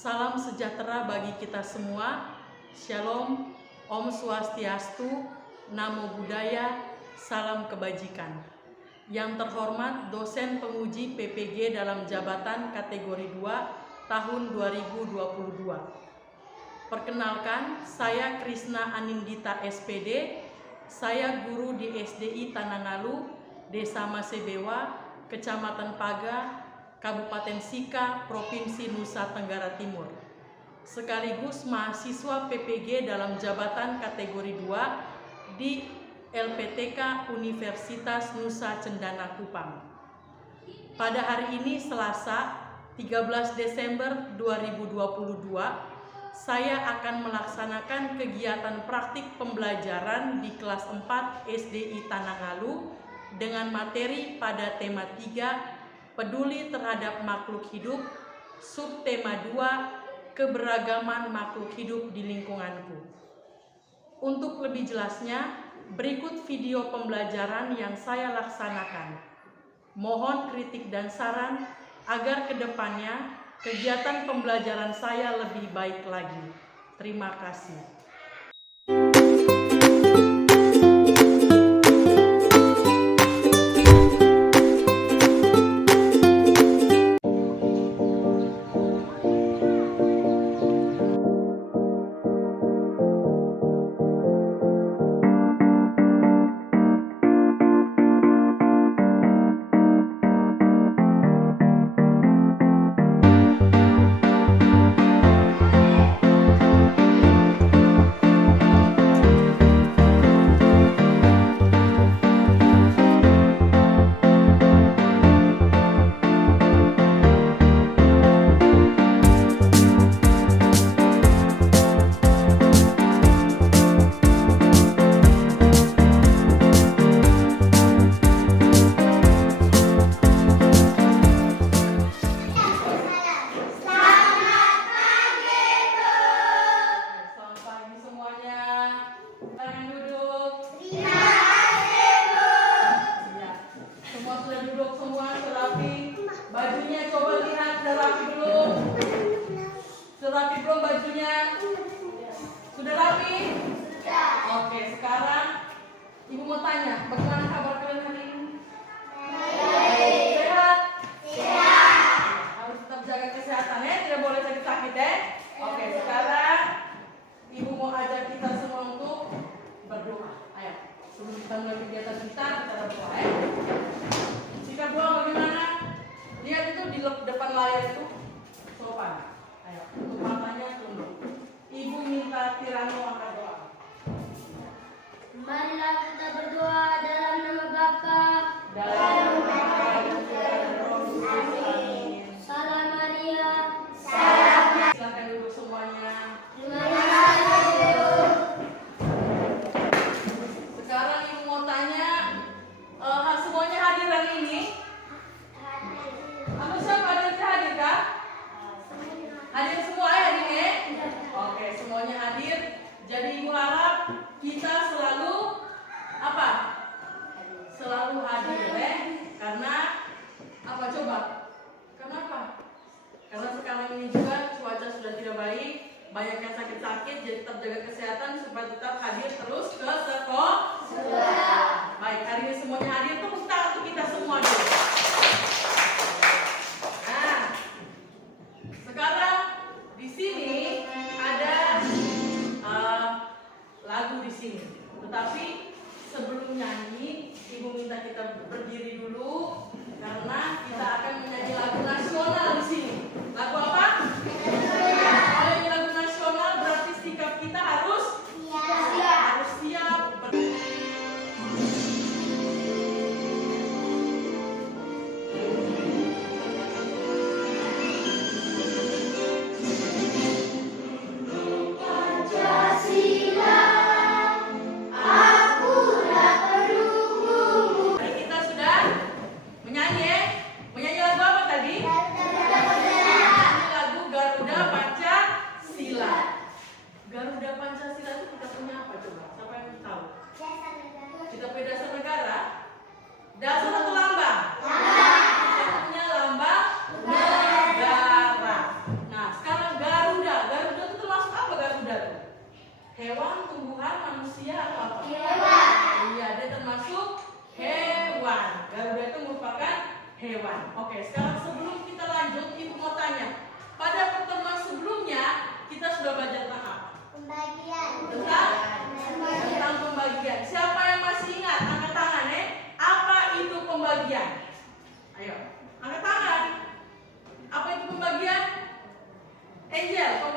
Salam sejahtera bagi kita semua. Shalom, Om Swastiastu, Namo Buddhaya, salam kebajikan. Yang terhormat dosen penguji PPG dalam jabatan kategori 2 tahun 2022. Perkenalkan, saya Krisna Anindita SPD. Saya guru di SDI Tanangalu, Desa Masebewa, Kecamatan Paga, Kabupaten Sika, Provinsi Nusa Tenggara Timur. Sekaligus mahasiswa PPG dalam jabatan kategori 2 di LPTK Universitas Nusa Cendana Kupang. Pada hari ini Selasa, 13 Desember 2022, saya akan melaksanakan kegiatan praktik pembelajaran di kelas 4 SDI Tanangalu dengan materi pada tema 3 Peduli terhadap makhluk hidup, subtema 2, keberagaman makhluk hidup di lingkunganku. Untuk lebih jelasnya, berikut video pembelajaran yang saya laksanakan. Mohon kritik dan saran agar kedepannya kegiatan pembelajaran saya lebih baik lagi. Terima kasih. Rapi belum bajunya? Sudah rapi? Sudah. Oke, sekarang Ibu mau tanya, bagaimana kabar kalian hari ini? Baik. Sehat? Sehat. Harus tetap jaga kesehatan ya, tidak boleh sakit-sakit ya. Oke, sekarang Ibu mau ajak kita semua untuk berdoa. Ayo, sebelum kita mulai kegiatan kita berdoa ya. Sikap doa bagaimana? Lihat itu di depan layar itu sopan. Ayo, untuk matanya tunduk. Ibu minta Tirano angkat doa. Marilah kita berdoa dalam nama Bapa, Dalam nama dan Roh Kudus. Amin. Salam Maria. Silakan duduk semuanya. Terima kasih. Sekarang Ibu mau tanya, semuanya hadir hari ini? Atau siapa ada yang hadir kah? Hadir semua ya hari ini? Oke, semuanya hadir. Jadi Ibu harap kita selalu apa? Selalu hadir ya. Karena apa coba? Kenapa? Karena sekarang ini juga cuaca sudah tidak baik, banyak yang sakit-sakit, jadi tetap jaga kesehatan supaya tetap hadir terus ke sekolah. Baik, hari ini semuanya hadir, tepuk tangan untuk kita semua dulu. Nah, sekarang di sini ada lagu di sini. Tetapi sebelum nyanyi, Ibu minta kita berdiri dulu karena kita akan menyanyi lagu nasional di sini. Lagu apa? Kalau ini lagu nasional berarti sikap kita harus siap. Kita sudah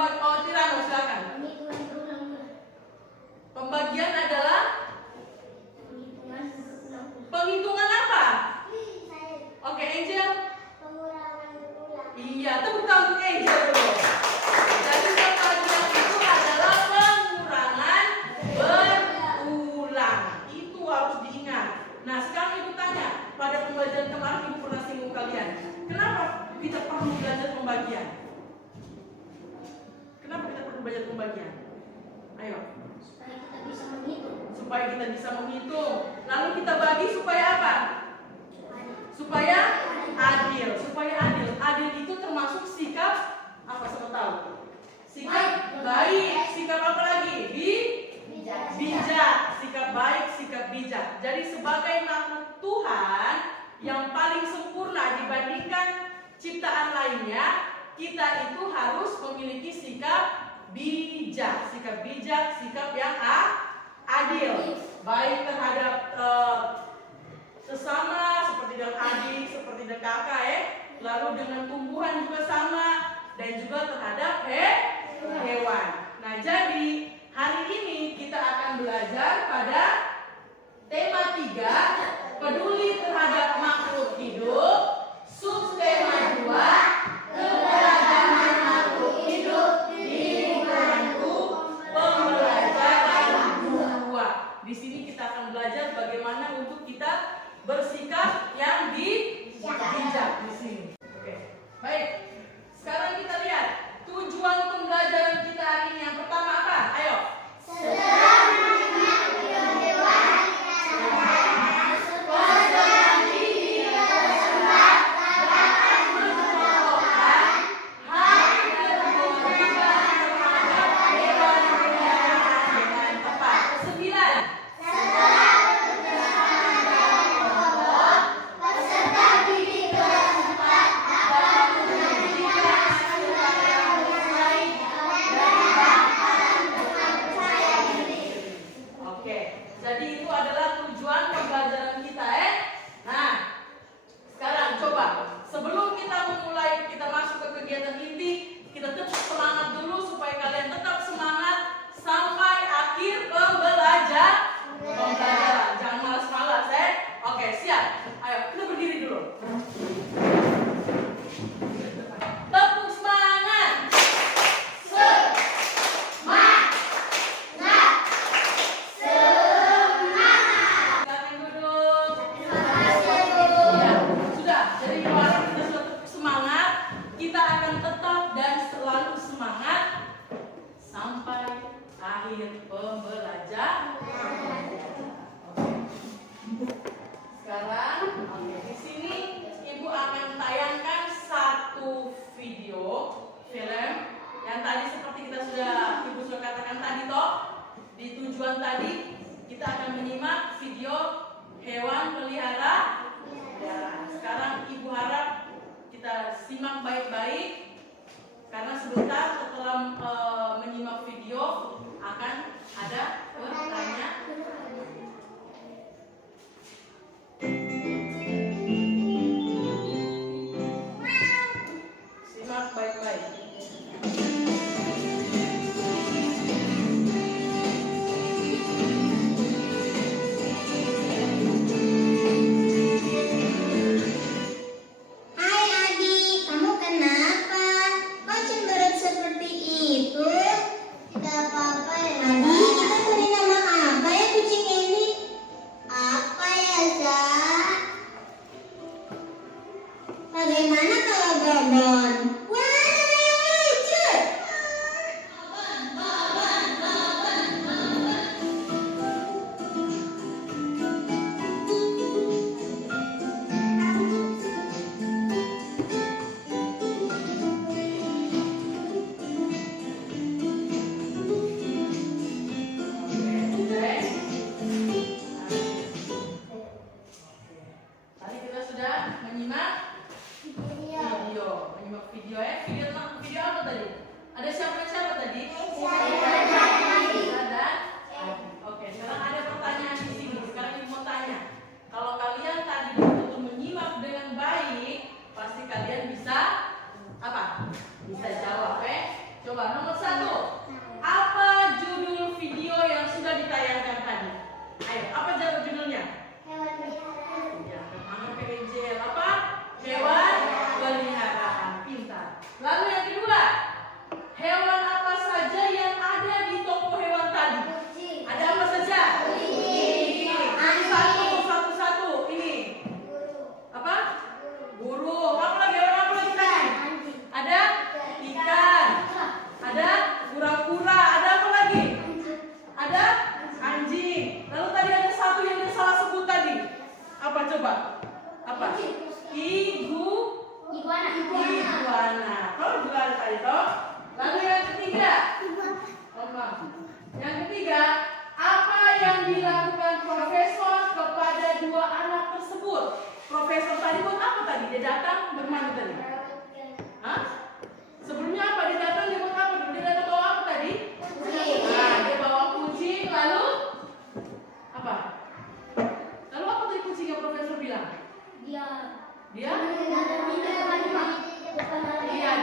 Oh, Tirano, silakan. Penghitungan berulang-ulang. Pembagian adalah Penghitungan berulang-ulang. penghitungan apa? Oke, Angel. Pengurangan berulang. Iya, tepuk tangan untuk Angel dulu. Jadi pembagian itu adalah pengurangan berulang. Itu harus diingat. Nah, sekarang Ibu tanya, pada pembelajaran kemarin Ibu pernah singgung kalian. Kenapa kita perlu belajar pembagian? Kenapa kita perlu belajar pembagian? Ayo. Supaya kita bisa menghitung. Supaya kita bisa menghitung. Lalu kita bagi supaya apa? Supaya adil. Supaya adil. Adil itu termasuk sikap apa, sama tahu? Sikap baik. Sikap apa lagi? Bijak. Sikap baik, sikap bijak. Jadi sebagai makhluk Tuhan yang paling sempurna dibandingkan ciptaan lainnya, kita itu harus memiliki sikap bijak. Sikap bijak, sikap yang adil. Baik terhadap sesama, seperti dengan adik, seperti dengan kakak, lalu dengan tumbuhan juga sama, dan juga terhadap hewan. Nah, jadi hari ini kita akan belajar pada tema 3, peduli terhadap makhluk hidup, subtema 2, keberagaman makhluk hidup di lingkunganku, pembelajaran 2. Di sini kita akan belajar bagaimana untuk kita bersikap yang bijak di sini. Oke. Baik. Sekarang kita lihat tujuan pembelajaran kita hari ini. Yang pertama apa? Ayo. Coba nomor Lalu yang kedua, hewan apa saja yang ada di toko hewan tadi? Kucing. Ada apa saja? Kucing. Satu-satu. Ini Burung. apa? Burung. Apa lagi? Hewan apa lagi tadi? Anjing. Ada ikan. Ada kura-kura. Ada apa lagi? Ada anjing. Lalu tadi ada satu yang dia salah sebut tadi. Apa coba? Apa? Iguana. Kau juga ada tadi toh. Lalu yang ketiga. Yang ketiga, apa yang dilakukan profesor kepada dua anak tersebut? Profesor tadi buat apa tadi? Dia datang bermana tadi? Hah? Sebelumnya apa? Dia datang dia buat apa? Dia datang bawa apa tadi? Nah, dia bawa kucing. Lalu apa? Lalu apa tadi kucing yang profesor bilang? Dia? Iya,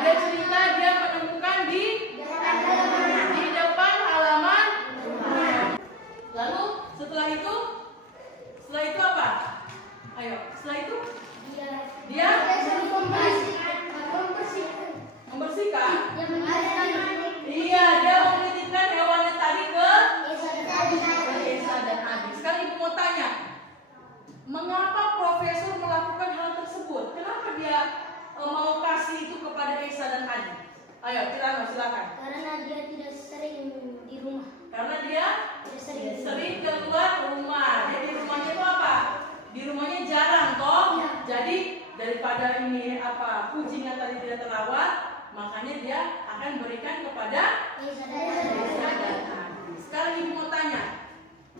dia cerita dia menemukan di depan halaman rumah. Lalu setelah itu apa? Ayo, setelah itu dia membersihkan. Iya, dia menitipkan hewannya tadi ke Esa dan Adi. Sekarang ibu mau tanya, mengapa profesor melakukan hal tersebut? Kenapa dia mau kasih itu kepada Esa dan Adi? Ayo, silakan. Karena dia tidak sering di rumah. Karena dia Tidak sering keluar rumah. Jadi rumahnya itu apa? Di rumahnya jarang toh. Ya. Jadi daripada ini kucing yang tadi tidak terawat, makanya dia akan berikan kepada Esa dan Adi. Sekarang ibu mau tanya.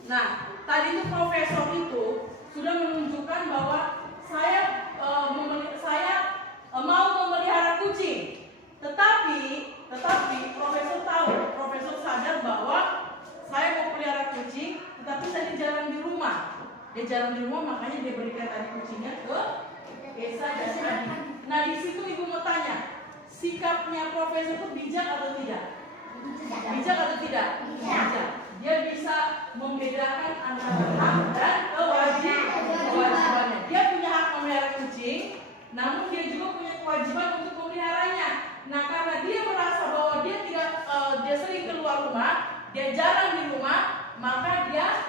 Nah, tadi itu profesor itu sudah menunjukkan bahwa saya mau memelihara kucing. Tetapi profesor sadar bahwa saya mau pelihara kucing, tetapi saya jarang di rumah. Dia jarang di rumah, makanya dia berikan tadi kucingnya ke Esa dan Adi. Nah, di situ ibu mau tanya, sikapnya profesor itu bijak atau tidak? Bijak atau tidak? Bijak. Dia bisa membedakan antara hak dan kewajibannya. Dia punya hak memelihara kucing, namun dia juga punya kewajiban untuk memeliharanya. Nah, karena dia merasa bahwa dia sering keluar rumah, dia jarang di rumah, maka dia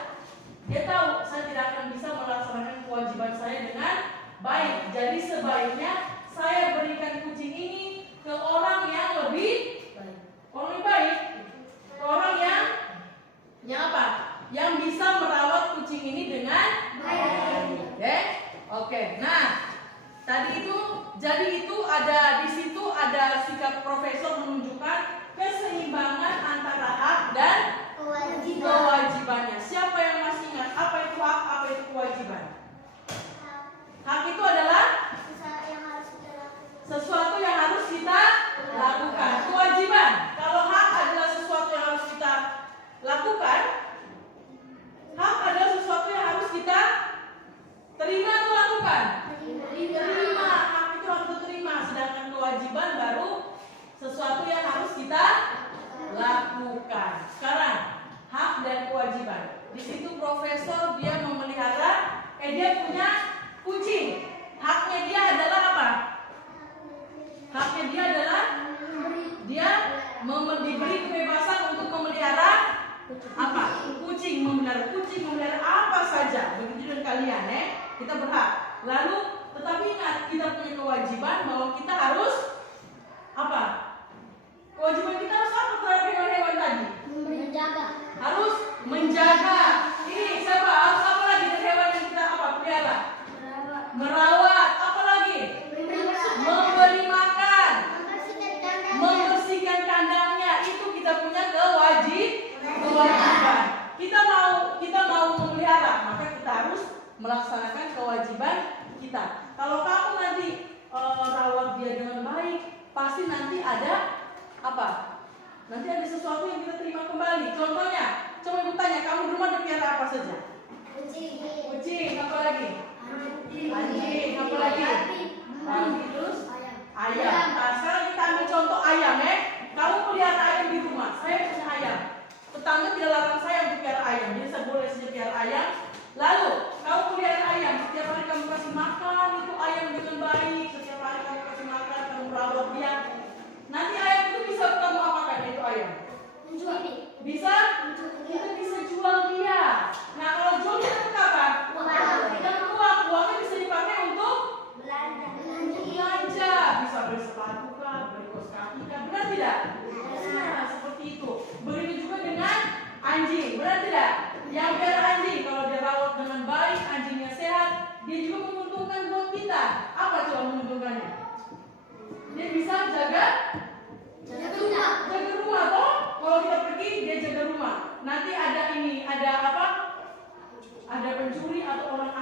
tahu saya tidak akan bisa melaksanakan kewajiban saya dengan baik. Jadi sebaiknya saya berikan kucing ini ke orang yang lebih baik, ke orang yang apa? Yang bisa merawat kucing ini dengan baik. Oke. Nah, jadi itu ada di situ ada sikap profesor menunjukkan keseimbangan antara hak dan kewajibannya. Siapa yang masih ingat apa itu hak, apa itu kewajiban? Hak itu adalah sesuatu yang harus kita lakukan. Kewajiban, kalau hak adalah sesuatu yang harus kita lakukan, hak adalah sesuatu yang harus kita terima atau lakukan. Diterima, hak itu harus diterima. Sedangkan kewajiban baru sesuatu yang harus kita lakukan. Sekarang hak dan kewajiban. Di situ profesor dia memelihara, dia punya kucing. Haknya dia adalah apa? Haknya dia adalah dia diberi kebebasan untuk memelihara apa? Kucing, memelihara apa saja. Begitu dengan kalian, kita berhak. Lalu, tetapi ingat kita punya kewajiban bahwa kita harus apa? Kewajiban kita harus apa terhadap hewan-hewan tadi? Harus menjaga. Ini siapa? Harus apa lagi dari hewan yang kita pelihara? Merawat. Apa lagi? Memberi makan. Membersihkan kandangnya. Itu kita punya kewajiban. Kita mau memelihara, maka kita harus melaksanakan kewajiban kita. Kalau kamu nanti rawat dia dengan baik, pasti nanti ada apa? Nanti ada sesuatu yang kita terima kembali. Contohnya, coba ibu tanya, kamu di rumah ada piara apa saja? Kucing, apa lagi? Anjing, apa lagi? Terus ayam. Nah, sekarang kita ambil contoh ayam, Kamu pelihara ayam di rumah. Saya punya ayam. Tetangga tidak larang saya untuk pelihara ayam, jadi saya boleh saja pelihara ayam. Lalu, kamu pelihara ayam, setiap hari kamu kasih makan itu ayam dengan baik. Setiap hari kamu kasih makan, kamu rawat dia.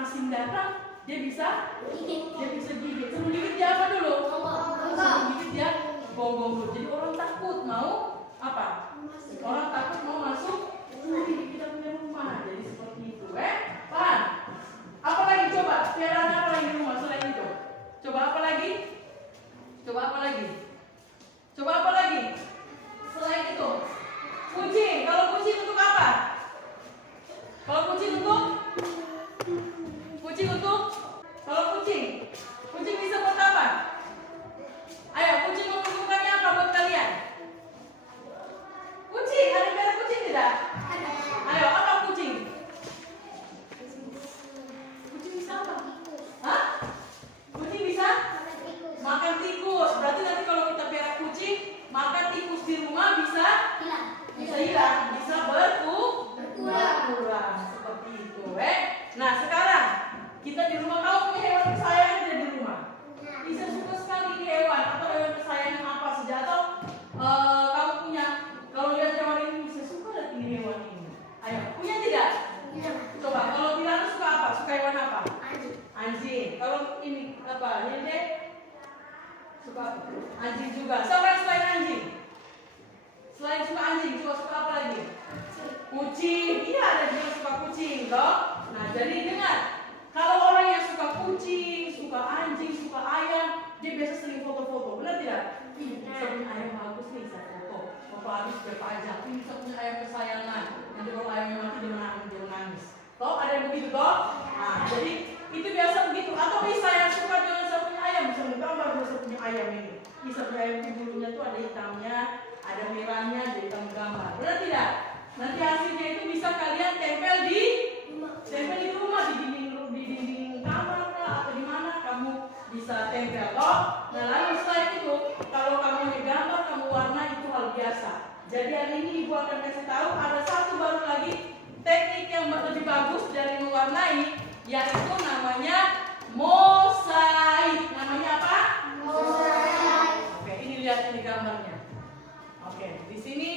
asing datang, dia bisa gigit. Sebelum gigit dia apa dulu? Sebelum gigit dia gonggong dulu. Jadi orang takut mau apa? Orang takut mau masuk di kita punya rumah. Jadi seperti itu, paham? Apa lagi coba? Peliharaan apa lagi di rumah selain itu? Coba apa lagi? Coba apa lagi? Coba apa lagi? Selain itu, kucing. Kalau kucing untuk apa? Kalau kucing untuk? Kucing untuk? Kalau kucing bisa buat apa? Ayo, kucing menguntungkannya apa buat kalian? Kucing, ada merek kucing tidak? Ayo, apa kucing? Kucing bisa apa? Hah? Kucing bisa? Makan tikus. Berarti nanti kalau kita pelihara kucing, maka tikus di rumah bisa hilang, bisa berkurang. Seperti itu, Nah, sekarang kita di rumah, kamu punya hewan kesayangan tidak di rumah? Bisa suka sekali ini hewan atau hewan kesayangan apa saja, atau kamu punya, kalau lihat hewan ini bisa suka lihat ini hewan ini. Ayo, punya tidak? Coba, kalau Tirana suka apa? Suka hewan apa? Anjing. Kalau ini apa? Ini deh. Suka anjing juga. Siapa yang selain anjing? Selain suka anjing, suka apa lagi? Kucing. Iya, ada juga suka kucing, toh. Nah, jadi dengar. Kalau orang yang suka kucing, suka anjing, suka ayam, dia biasa sering foto-foto. Benar tidak? Saya punya ayam bagus nih, saya foto. Foto habis berapa aja. Ini saya punya ayam kesayangan. Nanti kalau ayamnya mati dia menangis. Toh, ada yang begitu, toh? Nah, jadi itu biasa begitu. Atau bisa yang suka dengan saya punya ayam, bisa menggambar saya punya ayam ini. Bisa punya ayam di bulunya tuh ada hitamnya, ada merahnya, jadi kita menggambar. Benar tidak? Nanti hasilnya itu bisa kalian tempel di rumah, di dinding kamar atau di mana kamu bisa tempel, toh. Nah, lalu setelah itu kalau kamu gambar, kamu warna, itu hal biasa. Jadi hari ini ibu akan kasih tahu ada satu baru lagi teknik yang lebih bagus dari mewarnai, yaitu namanya mosaik. Namanya apa? Mosaik. Oke, ini lihat ini gambarnya. Oke, di sini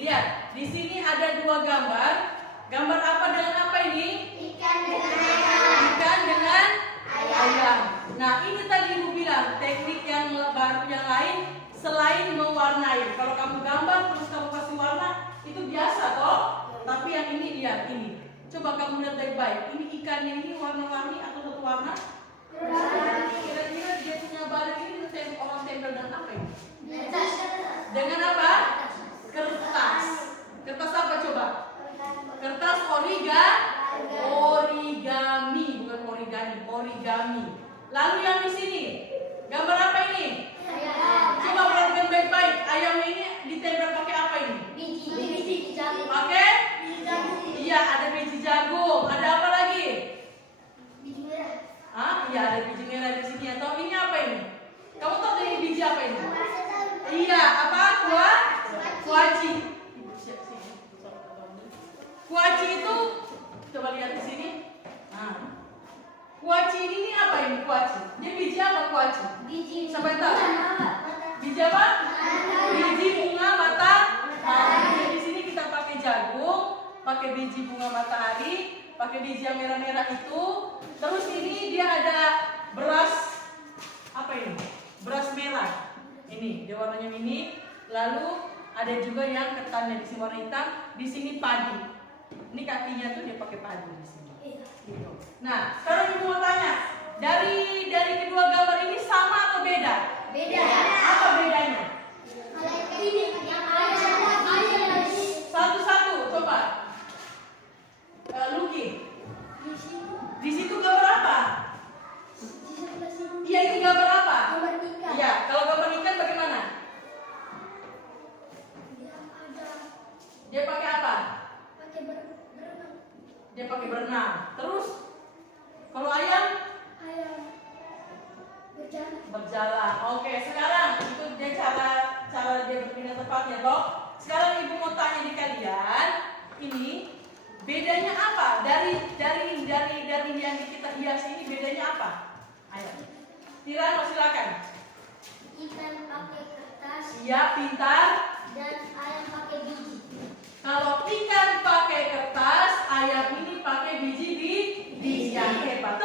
lihat, di sini ada dua gambar. Gambar apa dengan apa ini? Ikan dengan ayam. Nah, ini tadi ibu bilang teknik yang baru yang lain selain mewarnai. Kalau kamu gambar terus kamu kasih warna, itu biasa toh. Tapi yang ini lihat ini. Coba kamu lihat baik-baik. Ini ikannya ini warna-warni atau satu warna? Kira-kira dia punya badan ini orang tempel dengan apa ini? Dengan apa? Kertas. Kertas apa coba? Kertas origami, bukan origami. Lalu yang di sini, gambar apa ini? Coba perhatikan baik-baik. Ayamnya ini ditempel pakai apa ini? Biji jagung. Pakai? Iya, ada biji jagung. Ada apa lagi? Biji merah. Iya, ada biji merah di sini. Atau ini apa ini? Kamu tahu ini biji apa ini? Iya, apa? Kuaci. Kuaci itu, coba lihat di sini. Nah, kuaci ini apa ini kuaci? Ini biji apa kuaci? Biji. Siapa yang tahu? Biji apa? Biji bunga matahari. Di sini kita pakai jagung, pakai biji bunga matahari, pakai biji yang merah-merah itu. Terus ini dia ada beras apa ini? Beras merah. Ini dia warnanya ini. Lalu ada juga yang ketannya di sini warna hitam. Di sini padi. Ini kakinya tuh dia pakai padi di sini. Gitu. Nah, sekarang ibu mau tanya, dari kedua gambar ini sama atau beda? Beda. Apa bedanya? Ini yang ayam. Satu-satu, coba. Luki. Di situ gambar apa? Iya, itu gambar apa? Gambar ikan. Iya, kalau gambar ikan bagaimana? Dia pakai apa? Berenang. Dia pakai berenang. Terus, kalau ayam? Ayam Berjalan. Oke, sekarang itu dia cara dia berpindah tempatnya, toh. Sekarang ibu mau tanya di kalian, ini bedanya apa dari yang kita hias ini, bedanya apa? Ayo, Tirano silakan. Ikan pakai kertas. Iya, pintar. Dan ayam pakai biji. Kalau ikan pakai kertas, ayam ini pakai biji yang hebat.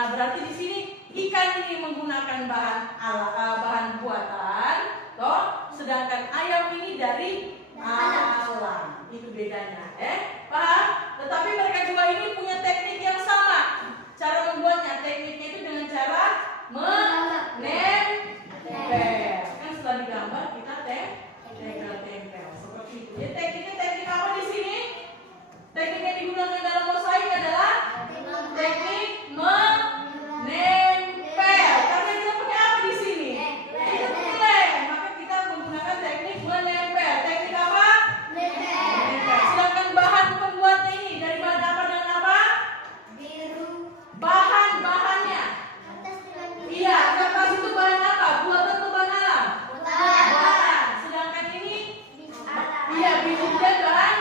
Nah, berarti di sini ikan ini menggunakan bahan buatan, toh, sedangkan ayam ini dari alam. Itu bedanya, paham? Tetapi mereka dua ini punya teknik yang sama. Cara membuatnya, tekniknya itu dengan cara menempel. Kan setelah digambar kita tempel seperti itu. Jadi tekniknya teknik apa di sini? Teknik yang digunakan dalam mosaik adalah teknik menempel. Karena kita pakai apa di sini? Kita pakai lem, maka kita menggunakan teknik menempel. Teknik apa? Menempel. Sedangkan bahan pembuatnya ini dari bahan apa dan apa? Biru. Bahannya. Iya, kertas itu bahan apa? Buatan atau bahan alam? Buatan. Sedangkan ini iya, bijinya bahan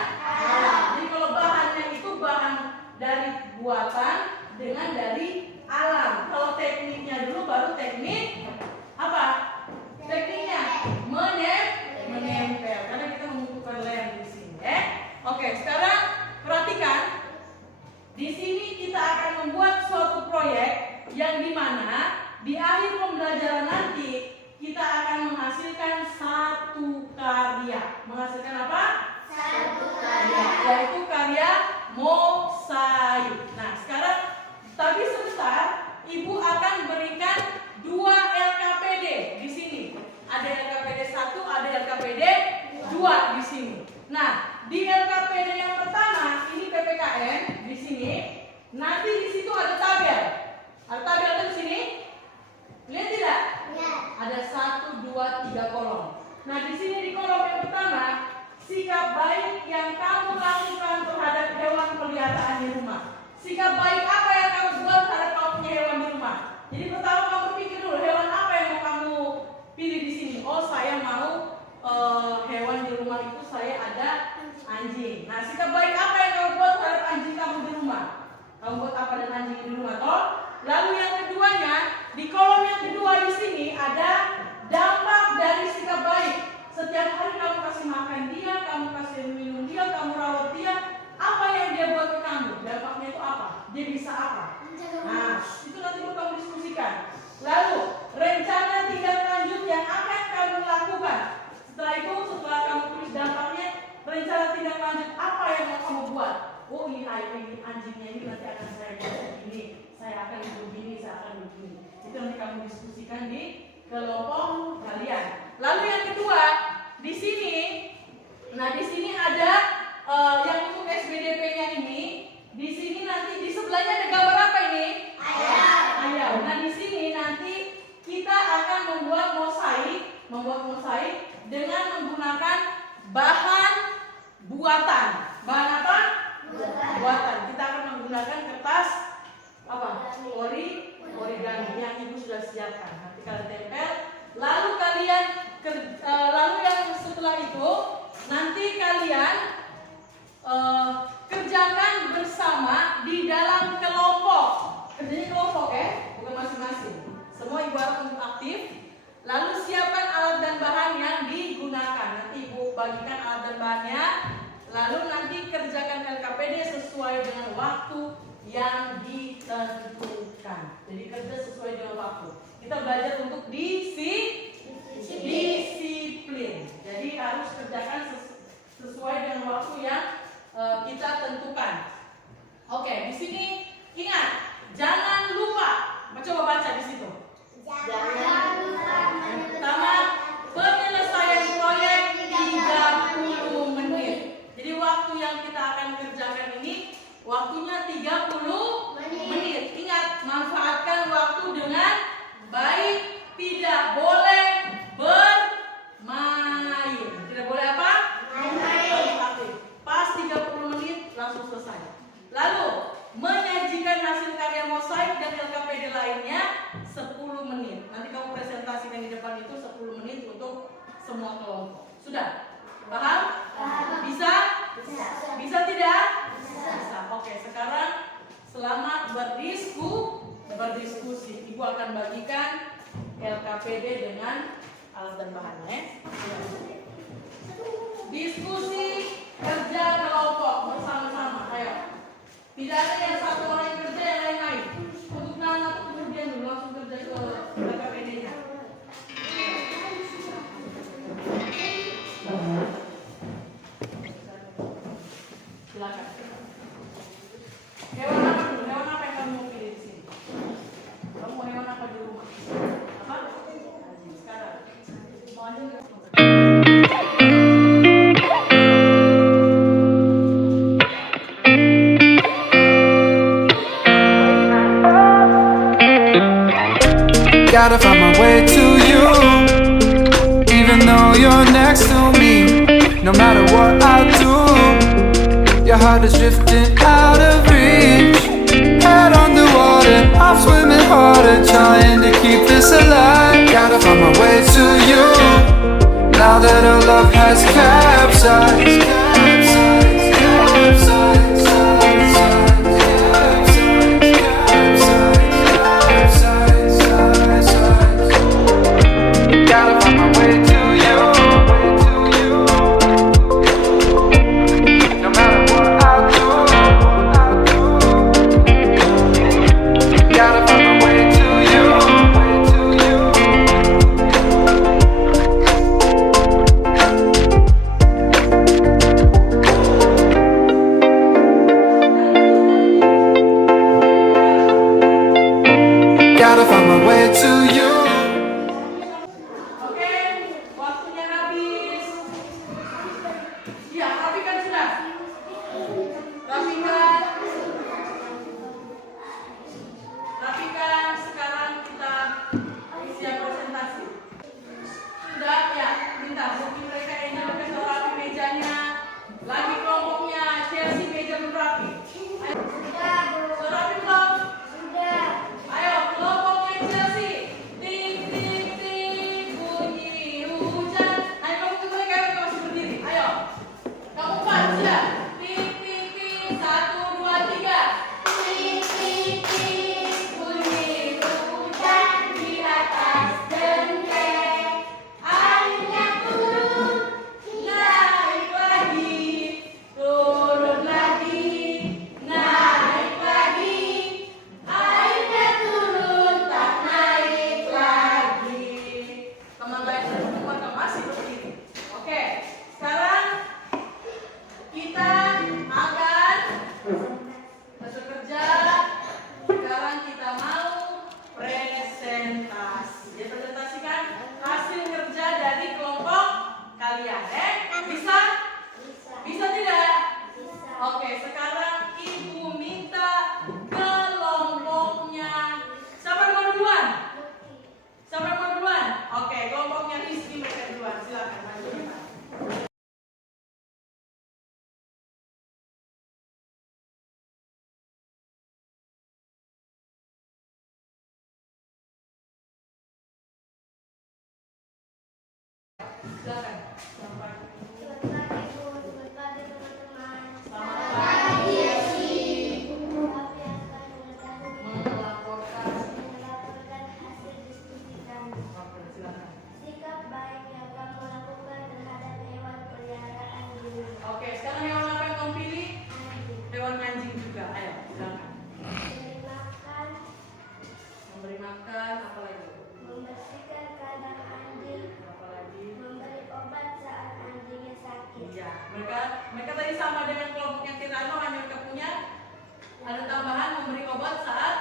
alam. Jadi kalau bahannya itu bahan dari buatan dengan dari alam. Kalau tekniknya dulu baru teknik apa? Tekniknya menempel. Karena kita membutuhkan lem di sini, Oke, sekarang perhatikan. Di sini kita akan membuat suatu proyek yang dimana di akhir pembelajaran nanti kita akan menghasilkan satu karya. Menghasilkan apa? Satu karya. Yaitu karya mosaik. Nah, sekarang tapi sebentar, Ibu akan berikan 2 LKPD di sini. Ada LKPD 1, ada LKPD 2 di sini. Nah, di LKPD yang pertama ini PPKN di sini. Nanti di situ ada tabel. Ada tabel di sini. Lihat tidak? Lihat. Ada 1, 2, 3 kolom. Nah, di sini di kolom yang pertama, sikap baik yang kamu lakukan terhadap hewan peliharaan di rumah. Sikap baik apa yang kamu buat terhadap kamu punya hewan di rumah? Jadi pertama kamu pikir dulu, hewan apa yang mau kamu pilih di sini? Oh, saya mau hewan di rumah itu saya ada anjing. Nah, sikap baik apa yang kamu buat terhadap anjing kamu di rumah? Kamu buat apa dengan anjing di rumah, toh? Lalu yang keduanya, di kolom yang kedua di sini ada dampak dari sikap baik. Setiap hari kamu kasih makan dia, kamu kasih minum dia, kamu rawat dia. Apa yang dia buat ke kamu? Dampaknya itu apa? Dia bisa apa? Nah, itu nanti baru kamu diskusikan. Lalu, rencana tindak lanjut yang akan kamu lakukan. Setelah itu, setelah kamu tulis dampaknya, rencana tindak lanjut apa yang mau kamu buat? Oh, ini anjingnya ini nanti akan saya buat begini. Saya akan begini, saya akan begini. Itu nanti kamu diskusikan di kelompok kalian. Lalu yang kedua, di sini, nah di sini ada yang untuk SBDP-nya ini. Di sini nanti di sebelahnya ada gambar apa ini? Ayam. Nah di sini nanti kita akan membuat mosaik dengan menggunakan bahan buatan. Bahan apa? Buatan. Kita akan menggunakan kertas apa? Origami yang Ibu sudah siapkan. Nanti kalian tempel. Lalu yang setelah itu nanti kalian kerjakan bersama di dalam kelompok. Kerjanya kelompok, bukan masing-masing. Semua Ibu harus aktif. Lalu siapkan alat dan bahan yang digunakan. Nanti Ibu bagikan alat dan bahannya. Lalu nanti kerjakan LKPD sesuai dengan waktu yang ditentukan. Jadi kerja sesuai dengan waktu. Kita belajar untuk disiplin. Jadi harus kerjakan sesuai dengan waktu yang kita tentukan. Oke, di sini ingat, jangan lupa. Coba baca di situ. Jangan lupa Yang pertama, penyelesaian proyek 30 menit. Jadi waktu yang kita akan kerjakan ini waktunya 30 menit. Ingat, manfaatkan waktu dengan baik. Tidak boleh bermain. Tidak boleh apa? Main. Pas 30 menit langsung selesai. Lalu menyajikan hasil karya mosaik dan LKPD lainnya 10 menit. Nanti kamu presentasikan di depan itu 10 menit untuk semua kelompok. Sudah? Paham? Bisa? Bisa tidak? Bisa. Oke, sekarang selamat berdiskusi. Ibu akan bagikan LKPD dengan alat dan bahannya. Diskusi kerja kelompok bersama-sama. Ayo. Tidak ada yang satu orang yang kerja yang lain-lain. Untuk menanam Gotta find my way to you, even though you're next to me. No matter what I do, your heart is drifting out of reach. Head underwater, I'm swimming harder, trying to keep this alive. Gotta find my way to you, now that our love has capsized. Gotta find my way to you, no matter what I do. Gotta find my way to you. Gotta find my way to you. Oke, waktunya habis. Ya, rapikan sudah. Rapikan. Rapikan. Sekarang kita siap presentasi. Sudah ya, minta bukti mereka ini sudah rapi mejanya. Lagi kelompoknya Chelsea meja belum rapi. Ayo. Sudah rapi belum? Ayo, kelompoknya Chelsea. Tik tik tik bunyi hujan. Ayo kamu ke mereka yang masih berdiri. Ayo. Kamu empat sudah. Tik tik tik 1 2 3. Tik tik tik bunyi hujan di atas genteng. Airnya turun, naik lagi, turun lagi, naik lagi. Airnya turun, tak naik lagi. Teman lain teman masih berdiri. Oke, sekarang kita akan bekerja. Sekarang kita mau presentasi. Ya, presentasikan hasil kerja dari kelompok kalian. Bisa? Bisa tidak? Oke, sekarang ibu minta kelompoknya. Siapa yang mau duluan? Siapa yang mau duluan? Oke, kelompoknya Rizky mereka duluan. Silakan maju. Silakan. Sampai. Selamat pagi, melaporkan. Oke, silakan. Sikap baik yang kamu lakukan terhadap hewan peliharaan di rumah. Oke, sekarang hewan apa yang kamu pilih? Hewan anjing juga. Ayo, silakan. Memberi makan, Memberi makan, apa lagi? membersihkan kandang anjing, Apa lagi? memberi obat saat anjingnya sakit. Iya, mereka tadi sama dengan kelompoknya Tirano, hanya mereka punya ada tambahan memberi obat saat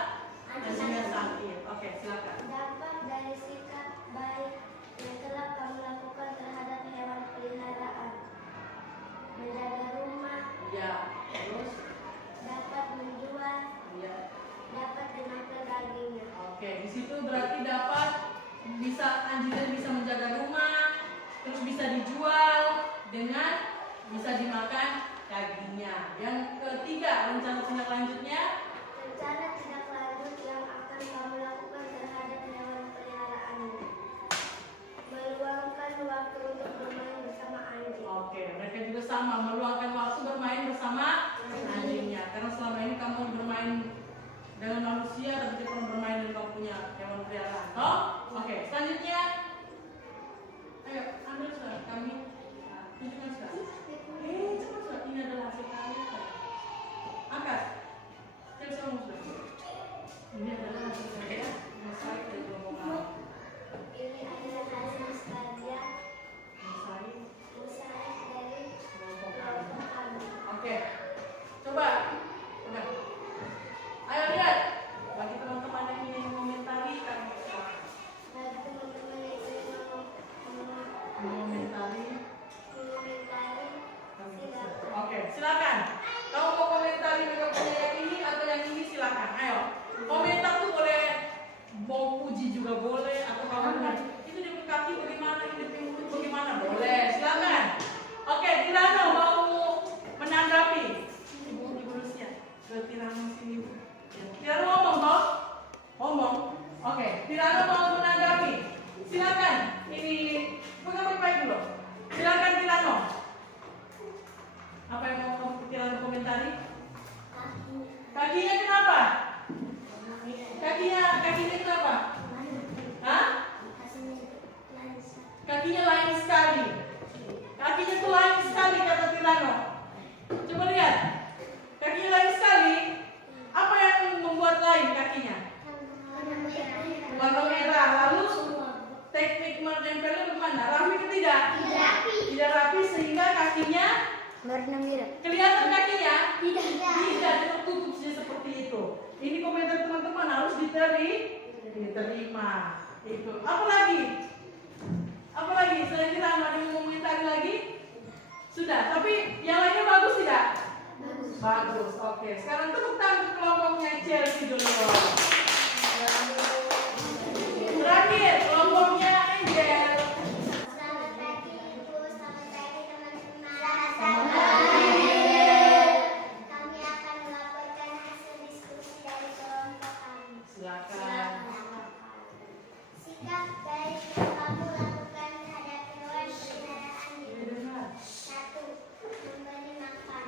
anjingnya sakit. Oke, silakan. Dampak dari sikap baik yang telah kamu lakukan terhadap hewan peliharaan. Menjaga rumah, Iya, terus? dapat menjual, Iya. dapat dimakan dagingnya. Oke, di situ berarti dapat bisa anjingnya bisa menjaga rumah, terus bisa dijual dengan bisa dimakan dagingnya. Yang ketiga, rencana tindak lanjutnya. Rencana tindak lanjut yang akan kamu lakukan terhadap hewan peliharaanmu. Meluangkan waktu untuk bermain bersama anjing. Oke, mereka juga sama meluangkan waktu bermain bersama anjingnya. Karena selama ini kamu bermain dengan manusia, tapi tidak pernah bermain dengan kamu punya hewan peliharaan. Toh? Oke, selanjutnya. Ayo, ambil sudah kami. Tunjukkan sudah. Cepat sudah. Ini adalah hasil kalian. Angkat. Rapi ke tidak? Tidak rapi sehingga kakinya Warna merah. kelihatan kakinya? Tidak. Tidak, tertutup seperti itu. Ini komentar teman-teman harus diterima. Itu. Apa lagi? Apa lagi? Selain Tirano ada yang mau komentari lagi? Sudah. Tapi yang lainnya bagus tidak? Bagus. Oke. Sekarang tepuk tangan kelompoknya Chelsea Junior. Terakhir kelompoknya Angel. Selamat pagi Ibu, selamat pagi teman-teman. Selamat pagi. Kami akan melaporkan hasil diskusi dari kelompok kami. Silakan. Sikap baik yang kamu lakukan terhadap hewan peliharaan di rumah. 1. Memberi makan.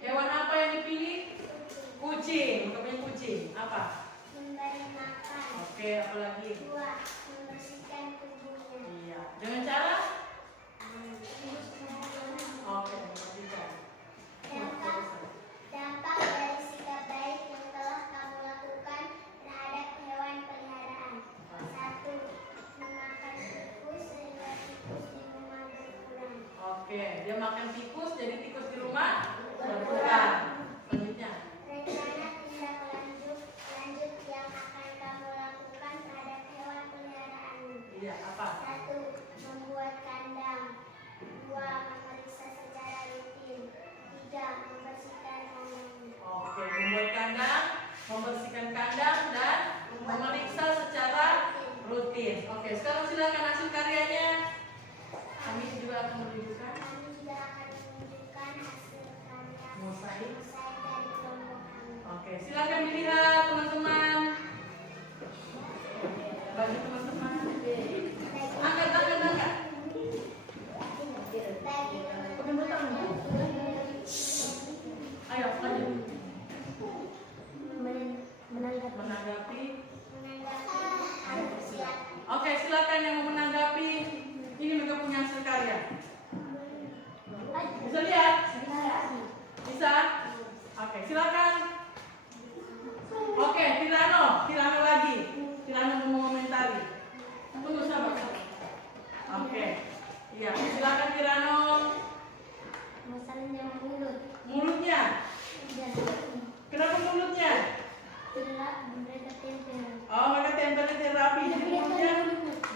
Hewan apa yang dipilih? Kucing. Untuk kucing. Apa? Memberi makan. Oke, apa lagi? 2. Membersihkan tubuhnya. Iya. Dengan cara? Oke, membersihkan. Dampak dari sikap baik yang telah kamu lakukan terhadap hewan peliharaan. 1. Memakan tikus sehingga tikus di rumah berkurang. Oke, dia makan tikus, jadi tikus di rumah berkurang. Selanjutnya. Rencana tindak lanjut yang akan kamu lakukan terhadap hewan peliharaanmu. Iya, apa? 1. Membuat kandang. 2. Memeriksa secara rutin. 3. Membersihkan kandangnya. Oke, membuat kandang, membersihkan kandang, dan memeriksa secara rutin. Oke, sekarang silakan hasil karyanya. Kami juga akan menunjukkan Kami juga akan menunjukkan hasil karya mosaik. mosaik dari kelompok kami. Oke, silakan dilihat teman-teman. Bagi teman-teman. Angkat. Bagi Pegang tangan. Ayo, lanjut. Menanggapi. Oke, silakan yang mau menanggapi. Ini mereka punya hasil karya. Bisa lihat? Bisa? Oke, silakan. Oke, Tirano lagi. Tirano mau komentari. Tunggu sabar. Oke. Iya, silakan Tirano. Masalahnya mulut. Mulutnya. Kenapa mulutnya? Mereka tempel. Oh, mereka tempelnya rapi.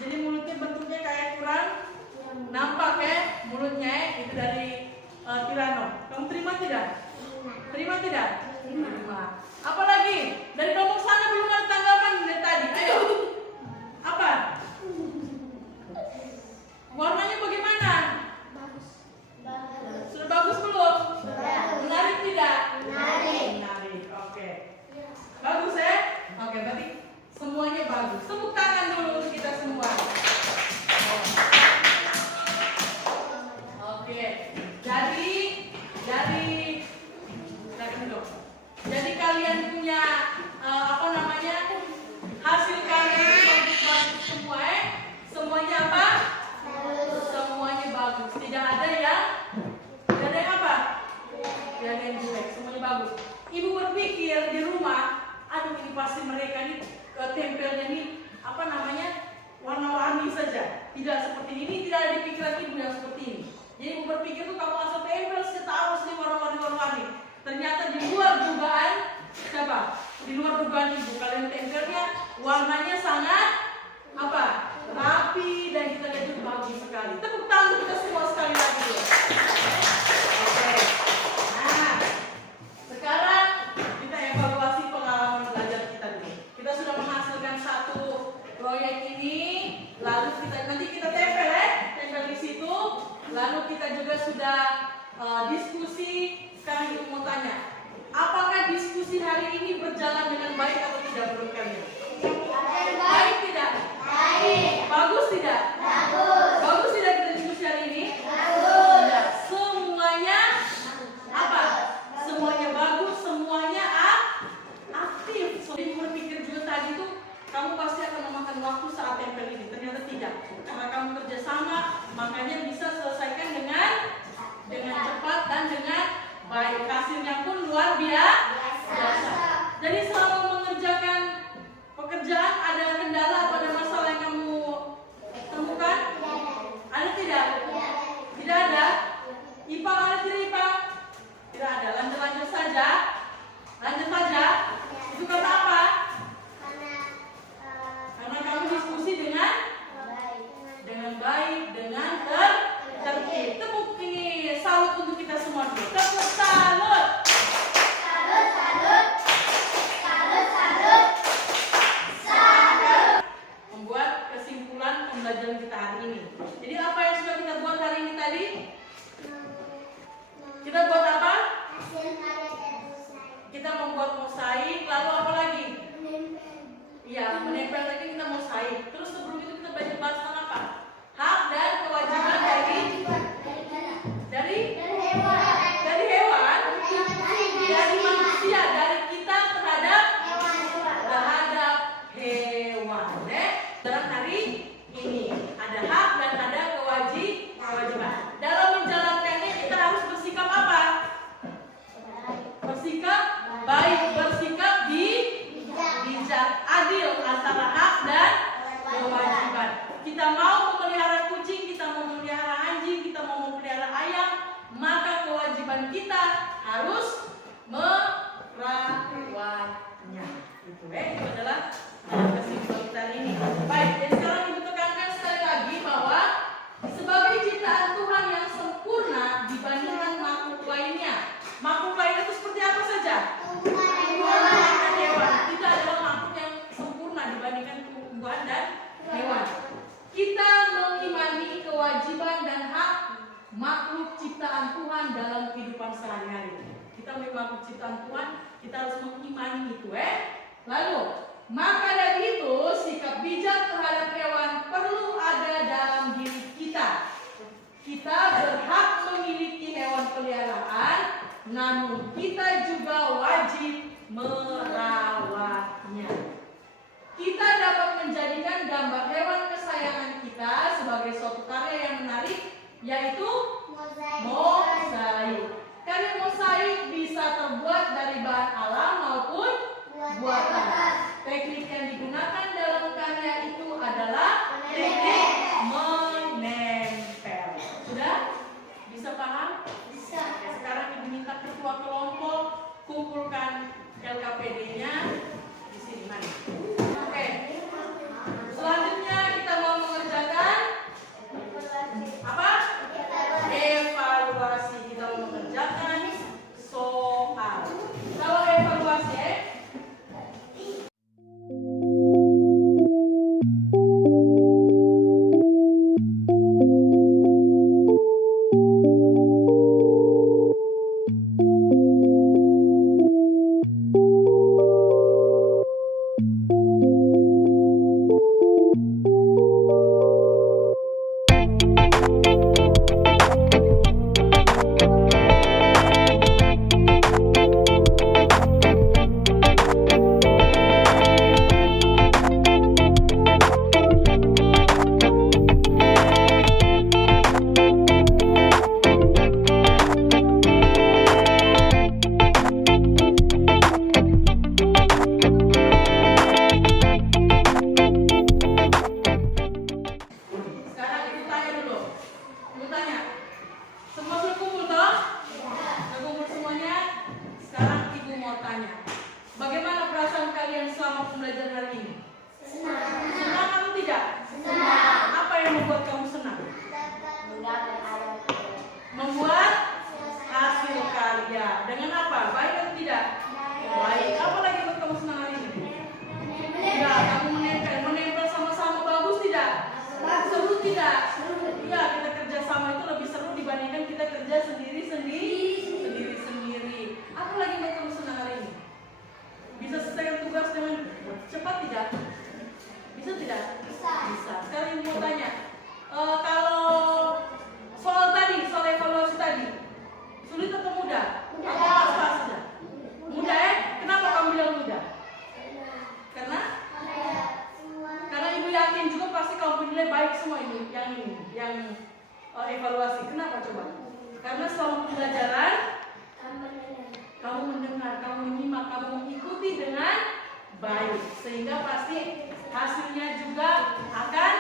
Jadi mulutnya bentuknya kayak kurang nampak ya mulutnya itu dari Tirano. Kamu terima tidak? Terima tidak? Terima. Apa lagi? Dari kelompok sana belum ada tanggapan dari tadi. Ayo. Apa? Warnanya bagaimana? Bagus. Sudah bagus belum? Sudah. Menarik tidak? Menarik. Menarik. Oke. Bagus ya? Oke, berarti semuanya bagus. Tepuk tangan dulu untuk kita semua. Oke. Jadi kalian punya hasil karya yang bagus semua semuanya apa? Semuanya bagus. Tidak ada yang apa? Tidak ada yang jelek. Semuanya bagus. Ibu berpikir di rumah, aduh ini pasti mereka ini tempelnya nih warna-warni saja. Tidak seperti ini, tidak ada di pikiran ibu yang seperti ini. Jadi ibu berpikir tuh kamu asal tempel harus di warna-warni. Ternyata di luar dugaan siapa? Di luar dugaan ibu, kalian tempelnya warnanya sangat rapi dan kita lihat itu bagus sekali. Tepuk tangan kita semua sekali lagi. Oke. Nah, sekarang kita evaluasi pengalaman belajar kita dulu. Kita sudah menghasilkan satu proyek ini, lalu nanti kita tempel di situ, lalu kita juga sudah diskusi. Sekarang ibu mau tanya, apakah diskusi hari ini berjalan dengan baik atau tidak menurut kalian? Baik tidak? Baik. Bagus tidak? Bagus. Bagus tidak kita diskusi hari ini? Bagus. Tidak. Semuanya apa? Semuanya bagus, semuanya aktif. Jadi berpikir juga tadi tuh kamu pasti akan memakan waktu saat tempel ini. Ternyata tidak. Karena kamu kerjasama, makanya bisa selesaikan dengan cepat dan dengan baik. Hasilnya pun luar biasa. Jadi selama mengerjakan pekerjaan ada kendala atau ada masalah yang kamu temukan? Ada sebentar lagi kita mau saing. Terus sebelum itu kita belajar bahas tentang apa? Hak dan kewajiban dari hewan, dari manusia, dari kita terhadap hewan. Dalam hari ini ada hak dan ada kewajiban. Dalam menjalankannya kita harus bersikap apa? Bersikap baik, bersikap bijak, adil antara hak dan kewajiban. Kita mau memelihara kucing, kita mau memelihara anjing, kita mau memelihara ayam, maka kewajiban kita harus merawatnya. Itu adalah kesimpulan kita ini. Baik, dan sekarang Ibu tekankan sekali lagi bahwa sebagai ciptaan Tuhan yang sempurna dibandingkan makhluk lainnya. Makhluk lainnya itu seperti apa saja? Tumbuhan dan hewan. Kita adalah makhluk yang sempurna dibandingkan tumbuhan dan hewan. Kita mengimani kewajiban dan hak makhluk ciptaan Tuhan dalam kehidupan sehari-hari. Kita memang makhluk ciptaan Tuhan, kita harus mengimani itu. Lalu, maka dari itu sikap bijak terhadap hewan perlu ada dalam diri kita. Kita berhak memiliki hewan peliharaan, namun kita juga wajib merawatnya. Kita dapat menjadikan gambar hewan kesayangan kita sebagai suatu karya yang menarik, yaitu mozaik. Karya mozaik bisa terbuat dari bahan alam maupun buatan. Teknik yang digunakan dalam karya itu adalah teknik menempel. Sudah? Bisa paham? Bisa. Sekarang Ibu minta ketua kelompok kumpulkan LKPD-nya di sini. Mari. Oke. Selanjutnya kita mau mengerjakan apa? Evaluasi. Kita mau mengerjakan soal. Kalau evaluasi evaluasi. Kenapa coba? Karena selama pembelajaran kamu mendengar, kamu menyimak, kamu mengikuti dengan baik, sehingga pasti hasilnya juga akan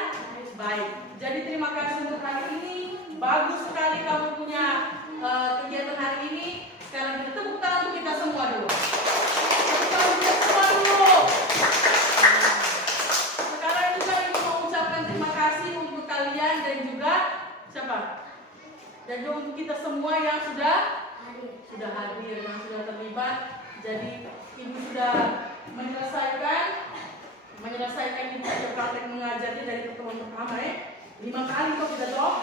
baik. Jadi terima kasih untuk hari ini. Bagus sekali kamu punya kegiatan hari ini. Sekarang kita tepuk tangan untuk kita semua dulu. Sekarang juga Ibu mau ucapkan terima kasih untuk kalian dan juga siapa? Dan juga untuk kita semua yang sudah hadir, yang sudah terlibat. Jadi Ibu sudah menyelesaikan Ibu sudah praktek mengajarnya dari pertemuan pertama 5 kali kok sudah toh.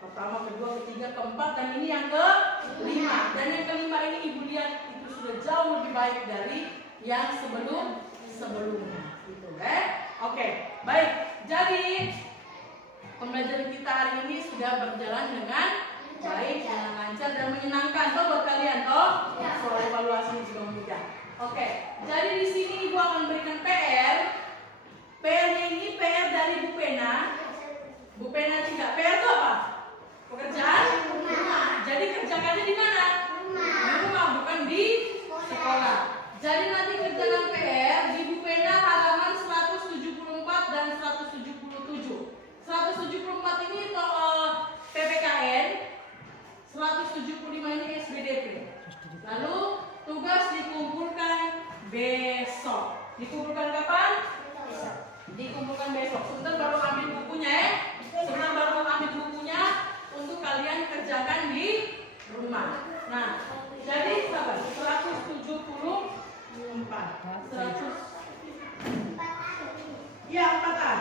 Pertama, kedua, ketiga, keempat, dan ini yang ke-5. Dan yang ke-5 ini Ibu lihat itu sudah jauh lebih baik dari yang sebelumnya. Gitu, Oke, baik. Jadi pembelajaran kita hari ini sudah berjalan dengan baik, dengan lancar dan menyenangkan. Toh buat kalian toh? Soal evaluasi juga mudah. Oke, jadi di sini Ibu akan berikan PR. PR-nya ini PR dari Bu Pena. Bu Pena juga. PR itu apa? Pekerjaan rumah. Jadi kerjakannya di mana? Di rumah, bukan di sekolah. Jadi nanti kerjakan PR di Bu Pena halaman 174 dan 177. 174 ini PPKN, 175 ini SBDP. Lalu tugas dikumpulkan besok. Dikumpulkan kapan? Dikumpulkan besok. Sebentar baru ambil bukunya ya. Sebentar baru ambil bukunya untuk kalian kerjakan di rumah. Nah, jadi berapa? 174. Ya, 4A.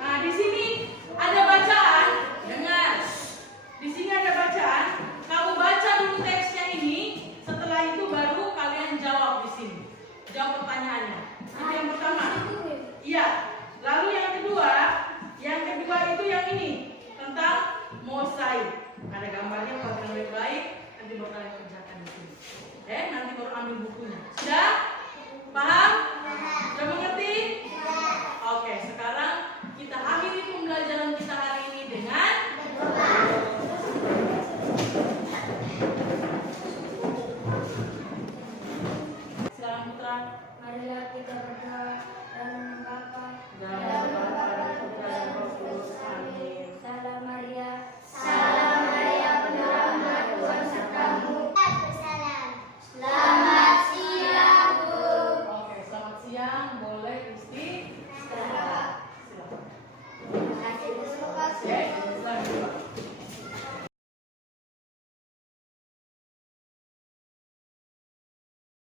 Nah, di sini ada bacaan. Dengar. Di sini ada bacaan. Kamu baca dulu teksnya ini. Setelah itu baru kalian jawab di sini. Jawab pertanyaannya. Itu yang pertama. Iya. Lalu yang kedua itu yang ini tentang mosaik. Ada gambarnya buat yang lebih baik. Nanti baru kalian kerjakan di sini. Nanti baru ambil bukunya. Sudah? Paham? Sudah mengerti? Oke, sekarang kita akhiri pembelajaran kita hari ini dengan silakan putra. Marilah kita berdoa dan mengungkapkan Dan